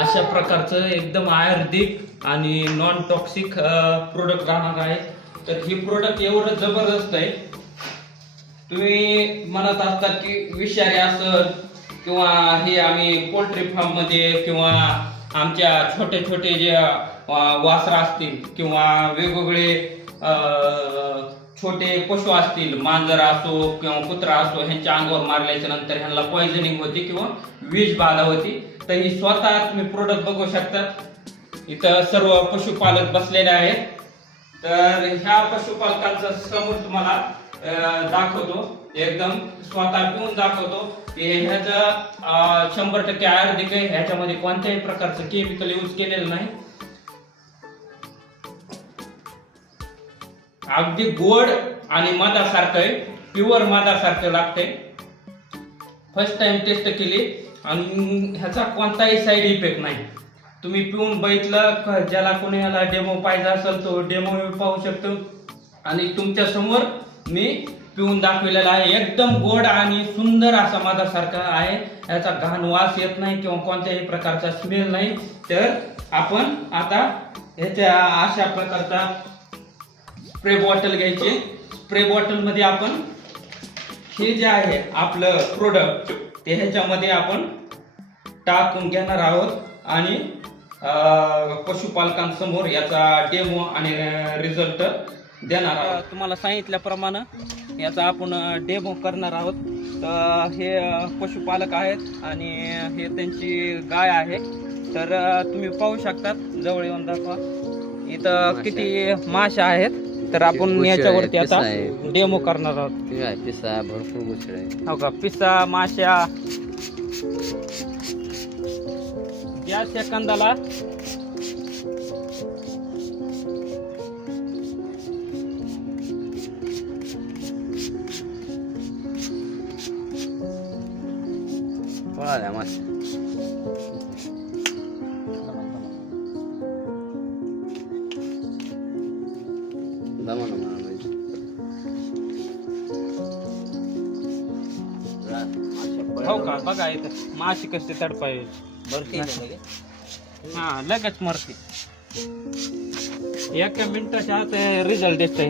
अशा प्रकारचं एकदम आयुर्वेदिक आणि नॉन टॉक्सिक प्रोडक्ट राहणार आहे तर ही प्रोडक्ट एवढं जबरदस्त आहे. तुम्ही म्हणत असता की विषारी असत किंवा हे आम्ही पोल्ट्री फार्ममध्ये किंवा आमच्या छोटे छोटे जे वासर असतील किंवा वेगवेगळे छोटे पशु असतील मांजर असो किंवा कुत्रा असो ह्यांच्या अंगावर मारल्याच्या नंतर ह्यांना पॉइझनिंग होती किंवा विष बाधा होती. तर ही स्वतः तुम्ही प्रोडक्ट बघू शकता. इथं सर्व पशुपालक बसलेले आहेत. तर ह्या पशुपालकांचा समोर तुम्हाला दाखवतो. एकदम स्वतः पिऊन दाखवतो. की ह्याचं शंभर टक्के आयुर्वेदिक आहे. ह्याच्यामध्ये कोणत्याही प्रकारचं केमिकल यूज केलेलं नाही. अगदी गोड आणि मधासारखं आहे. प्युअर मधासारखं लागतंय. फर्स्ट टाइम टेस्ट केली. आणि ह्याचा कोणताही साईड इफेक्ट नाही. तुम्ही पिऊन बघितलं ज्याला कोणी ह्याला डेमो पाहिजे असेल तो डेमो पाहू शकतो. आणि तुमच्यासमोर मी पिऊन दाखवलेला आहे. एकदम गोड आणि सुंदर असा माझ्यासारखा आहे. याचा घाण वास येत नाही किंवा कोणत्याही प्रकारचा स्मेल नाही. तर आपण आता ह्याच्या अशा प्रकारचा स्प्रे बॉटल घ्यायचे. स्प्रे बॉटलमध्ये आपण हे जे आहे आपलं प्रोडक्ट ते ह्याच्यामध्ये आपण टाकून घेणार आहोत. आणि अं, पशुपालकांसमोर याचा डेमो आणि रिझल्ट देणार आहोत. तुम्हाला सांगितल्याप्रमाणे याचा आपण डेमो करणार आहोत. तर हे पशुपालक आहेत आणि हे त्यांची गाय आहे. तर तुम्ही पाहू शकतात जवळ येऊन दाखवा. इथं किती माशा आहेत. तर आपण गोष्ट आहे, याच्यावरती आता पिसा आहे. डेमो करणार आहोत ठीक आहे पिसा भरपूर गोष्ट आहे हो का पिसा माश्या या सेकंदाला पळाल्या मासे हो का? बघा इथं माशी कशी तडपाय. हा लगेच मरते. एका मिनिटाच्या आत रिझल्ट देत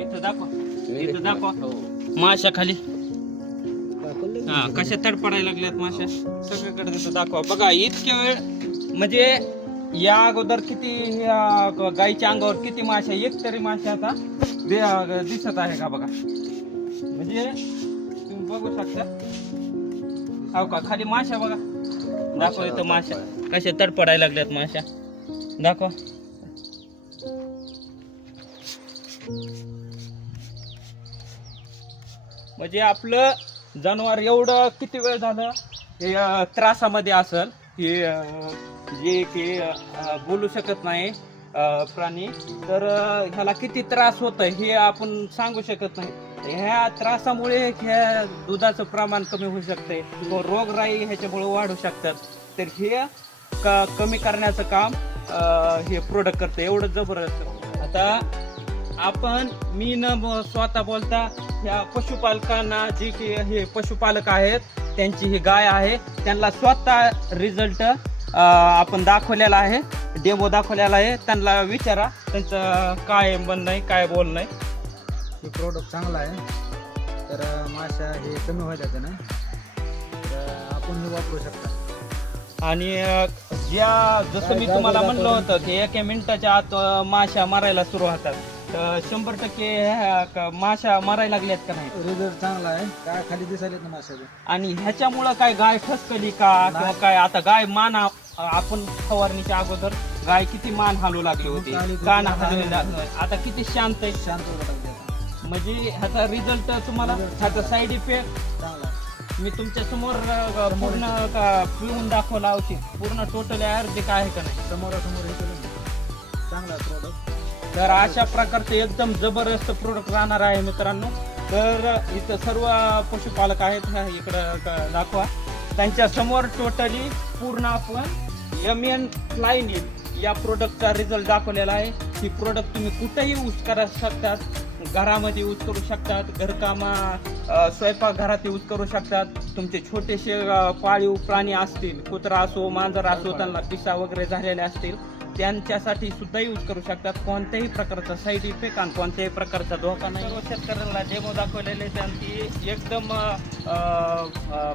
इथं दाखवा. इथं दाखवा. हो. माशा खाली हा कशा तडपडायला लागल्यात माशा सगळीकडे तिथं दाखवा. बघा इतके वेळ म्हणजे या अगोदर किती या गाईच्या अंगावर किती माशा एक तरी माश्या आता दिसत आहे का बघा? म्हणजे तुम्ही बघू शकता. हो का? खाली माश्या बघा. दाखवा इथं माश्या. कशा तडपडायला लागल्यात माश्या? दाखवा. म्हणजे आपलं जनावर एवढं किती वेळ झालं? हे अं, त्रासामध्ये असल. हे अं, जे की अं, बोलू शकत नाही अं, प्राणी. तर अं, ह्याला किती त्रास होत हे आपण सांगू शकत नाही. ह्या त्रासामुळे ह्या दुधाचं प्रमाण कमी होऊ शकते. व रोगराई ह्याच्यामुळे वाढू शकतात. तर हे क- कमी करण्याचं काम अं, हे प्रोडक्ट करतं. एवढं जबरदस्त. आता आपण मी न स्वतः बोलता ह्या पशुपालकांना जी की हे पशुपालक आहेत त्यांची ही गाय आहे त्यांना स्वतः रिझल्ट आपण दाखवलेला आहे डेमो दाखवलेला आहे. त्यांना विचारा त्यांचं काय म्हणणं आहे काय बोलणं आहे. हे प्रोडक्ट चांगला आहे. तर माशा हे कमी व्हायला त्यानं तर आपण हे वापरू शकता. आणि ज्या जसं मी तुम्हाला म्हणलं होतं की एका मिनिटाच्या आत माशा मारायला सुरू होतात. तर शंभर टक्के ह्या क- माशा मारायला लागल्यात का नाही? रिझल्ट चांगला आहे. काय खाली दिसायलेत ना माशाचे. आणि ह्याच्यामुळं काय गाय ठसकली का? किंवा काय आता गाय मान आपण फवारणीच्या अगोदर गाय किती मान हलू लागली होती? चालू होती. कान हलू लागलं. आता किती शांत आहे? शांत होता आता. म्हणजे ह्याचा रिझल्ट तुम्हाला ह्याचा साईड इफेक्ट चांगला आहे. मी तुमच्यासमोर अं, पूर्ण का- पिऊन दाखवला औषध पूर्ण टोटल आयुर्वेदिक आहे का नाही? समोरासमोर हे केलं ना. चांगला प्रोडक्ट तर अशा प्रकारचे एकदम जबरदस्त प्रोडक्ट राहणार आहे मित्रांनो. तर इथं सर्व पशुपालक आहेत ह्या इकडं दाखवा. त्यांच्यासमोर टोटली पूर्ण आपण एम एन फ्लायनीट या प्रोडक्टचा रिझल्ट दाखवलेला आहे. ही प्रोडक्ट तुम्ही कुठेही यूज करू शकतात. घरामध्ये यूज करू शकतात. घरकामा स्वयंपाकघरात यूज करू शकतात. तुमचे छोटेसे पाळीव प्राणी असतील कुत्रा असो मांजर असो त्यांना पिसा वगैरे झालेले असतील त्यांच्यासाठी सुद्धा यूज करू शकतात. कोणत्याही प्रकारचा साईड इफेक्ट आणि कोणत्याही प्रकारचा धोका नाही. सर्व शेतकऱ्याला डेमो दाखवलेले त्यांची एकदम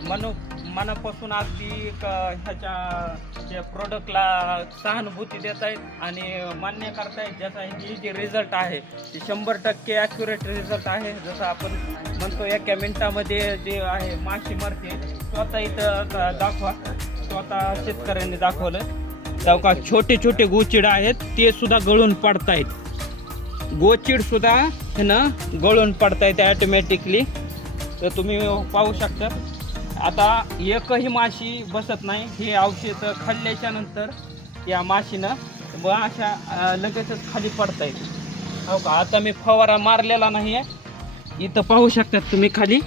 मनो मनापासून अगदी ह्याच्या जे प्रोडक्टला सहानुभूती देत आहेत आणि मान्य करतायत. ज्याचा ही जे रिझल्ट आहे ते शंभर टक्के ॲक्युरेट रिझल्ट आहे. जसं आपण म्हणतो एका मिनटामध्ये जे आहे माशी मरते स्वतः इथं दाखवा. स्वतः शेतकऱ्यांनी दाखवलं. जाऊ का छोटे छोटे गोचिड आहेत ते सुद्धा गळून पडतायत. गोचिड सुद्धा हे ना गळून पडतायत ऑटोमॅटिकली तर तुम्ही पाहू शकता. आता एकही माशी बसत नाही हे औषध खाल्ल्याच्या नंतर या माशीनं मग अशा लगेचच खाली पडतायत. हो का? आता मी फवारा मारलेला नाही आहे इथं पाहू शकतात तुम्ही खाली.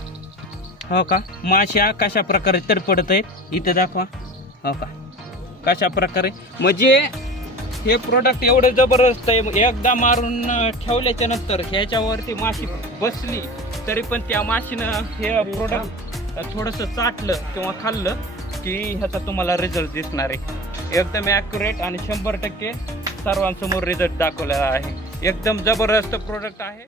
हो का? माश्या कशा प्रकारे तर पडत आहेत इथं दाखवा. हो का? कशा प्रकारे? म्हणजे हे प्रोडक्ट एवढे जबरदस्त आहे. एकदा मारून ठेवल्याच्या नंतर ह्याच्यावरती माशी बसली तरी पण त्या माशीनं हे प्रोडक्ट थोडंसं चाटलं किंवा खाल्लं की ह्याचा तुम्हाला रिझल्ट दिसणार आहे. एकदम ॲक्युरेट आणि शंभर टक्के सर्वांसमोर रिझल्ट दाखवलेला आहे. एकदम जबरदस्त प्रोडक्ट आहे.